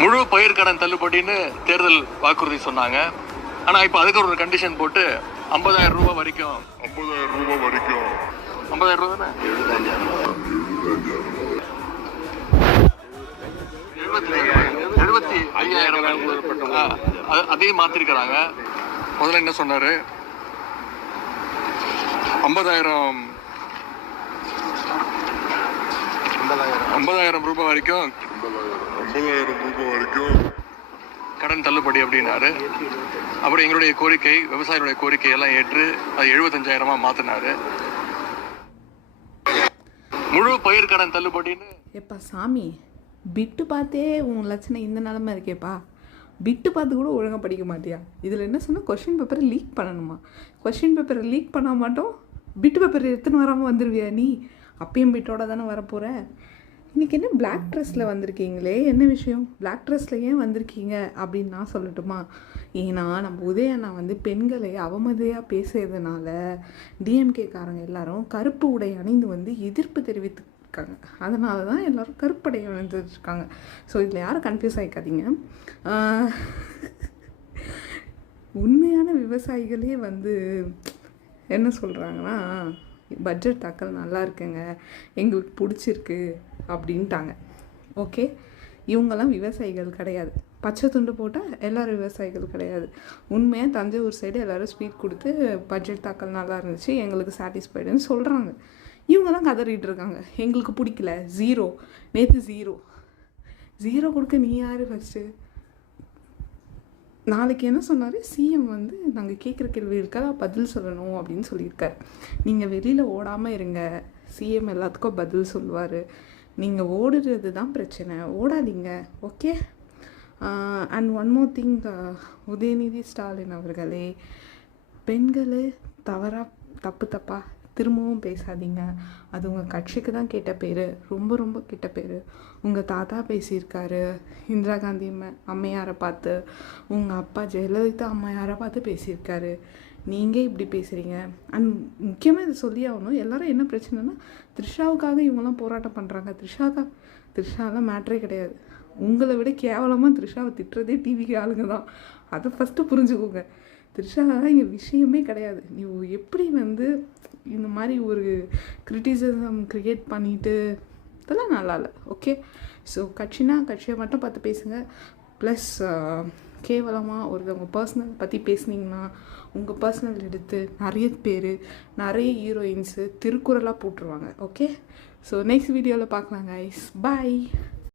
முழு பயிர்க்கடன் தள்ளுபடின்னு தேர்தல் வாக்குறுதி சொன்னாங்க. ஆனா இப்ப அதுக்கு ஒரு கண்டிஷன் போட்டு 50,000 ரூபாய் வரைக்கும் 50,000 ரூபாய் தானே 75,000 அதையும் மாத்திருக்கிறாங்க. முதல்ல என்ன சொன்னாரு, 50,000 ரூபாய் வரைக்கும் கடன் தள்ளுபடி அப்படின்னாரு. அப்புறம் எங்களுடைய கோரிக்கை, விவசாயிகளுடைய கோரிக்கை எல்லாம் ஏற்று அது 75,000 மாத்தினாரு. முழு பயிர் கடன் தள்ளுபடின்னு. எப்பா சாமி, பிட்டு பார்த்தே உன் லட்சணம் இந்த நிலமை இருக்கேப்பா. பிட்டு பார்த்து கூட ஒழுங்காக படிக்க மாட்டியா? இதில் என்ன சொன்னால் கொஷின் பேப்பரை லீக் பண்ணணுமா? கொஷின் பேப்பரை லீக் பண்ண மாட்டோம், பிட்டு பேப்பர் எடுத்துன்னு வராமல் வந்துடுவியா நீ? அப்பயும் பிட்டோட தானே வரப்போகிற. இன்றைக்கி என்ன பிளாக் ட்ரெஸ்ஸில் வந்திருக்கீங்களே, என்ன விஷயம்? பிளாக் ட்ரெஸ்ஸில் ஏன் வந்திருக்கீங்க அப்படின்னு நான் சொல்லட்டுமா? ஏன்னா நம்ம உதயண்ணா பெண்களை அவமதியாக பேசுறதுனால டிஎம்கேக்காரங்க எல்லாரும் கருப்பு உடை அணிந்து எதிர்ப்பு தெரிவித்து இருக்காங்க. அதனால தான் எல்லோரும் கருப்படை வந்துருக்காங்க. ஸோ இதில் யாரும் கன்ஃபியூஸ் ஆகிக்காதீங்க. உண்மையான விவசாயிகளே என்ன சொல்கிறாங்கன்னா, பட்ஜெட் தாக்கல் நல்லா இருக்குங்க, எங்களுக்கு பிடிச்சிருக்கு அப்படின்ட்டாங்க. ஓகே, இவங்கெல்லாம் விவசாயிகள் கிடையாது. பச்சை துண்டு போட்டால் எல்லோரும் விவசாயிகள் கிடையாது. உண்மையாக தஞ்சாவூர் சைடு எல்லோரும் ஸ்பீட் கொடுத்து பட்ஜெட் தாக்கல் நல்லா இருந்துச்சு, எங்களுக்கு சாட்டிஸ்ஃபைடுன்னு சொல்கிறாங்க. இவங்க தான் கதறிட்டு இருக்காங்க, எங்களுக்கு பிடிக்கல, 0 நேற்று 0 கொடுக்க நீ யார் ஃபஸ்ட்டு? நாளைக்கு என்ன சொன்னார் சிஎம், நாங்கள் கேட்குற கேள்விகளுக்காக பதில் சொல்லணும் அப்படின்னு சொல்லியிருக்காரு. நீங்கள் வெளியில் ஓடாமல் இருங்க, சிஎம் எல்லாத்துக்கும் பதில் சொல்லுவார். நீங்கள் ஓடுறது தான் பிரச்சனை, ஓடாதீங்க. Okay. And one more thing, Udhayanidhi Stalin அவர்களே, பெண்களை தப்பாக திரும்பவும் பேசாதீங்க. அது உங்கள் கட்சிக்கு தான் கெட்ட பேர், ரொம்ப ரொம்ப கெட்ட பேர். உங்கள் தாத்தா பேசியிருக்காரு இந்திரா காந்தி அம்மையாரை பார்த்து, உங்கள் அப்பா ஜெயலலிதா அம்மையாரை பார்த்து பேசியிருக்காரு. நீங்கள் இப்படி பேசுகிறீங்க. அண்ட் முக்கியமாக இதை சொல்லி ஆகணும், எல்லோரும் என்ன பிரச்சனைனா த்ரிஷாவுக்காக இவங்கெல்லாம் போராட்டம் பண்ணுறாங்க. த்ரிஷாலாம் மேட்ரே கிடையாது. உங்களை விட கேவலமாக த்ரிஷாவை திட்டுறதே டிவிக்கு ஆளுங்க தான். அதை ஃபஸ்ட்டு புரிஞ்சுக்கோங்க. த்ரிஷா இங்கே விஷயமே கிடையாது. நீ எப்படி இந்த மாதிரி ஒரு கிரிட்டிசிசம் க்ரியேட் பண்ணிவிட்டு இதெல்லாம் நல்லா இல்லை. ஓகே. ஸோ கட்சியை மட்டும் பார்த்து பேசுங்க. ப்ளஸ் கேவலமாக ஒருத்தவங்க பர்சனல் பற்றி பேசுனீங்கன்னா உங்கள் பர்சனல் எடுத்து நிறைய ஹீரோயின்ஸு திருக்குறளாக போட்டுருவாங்க. ஓகே. ஸோ நெக்ஸ்ட் வீடியோவில் பார்க்கலாம் கைஸ். பாய்.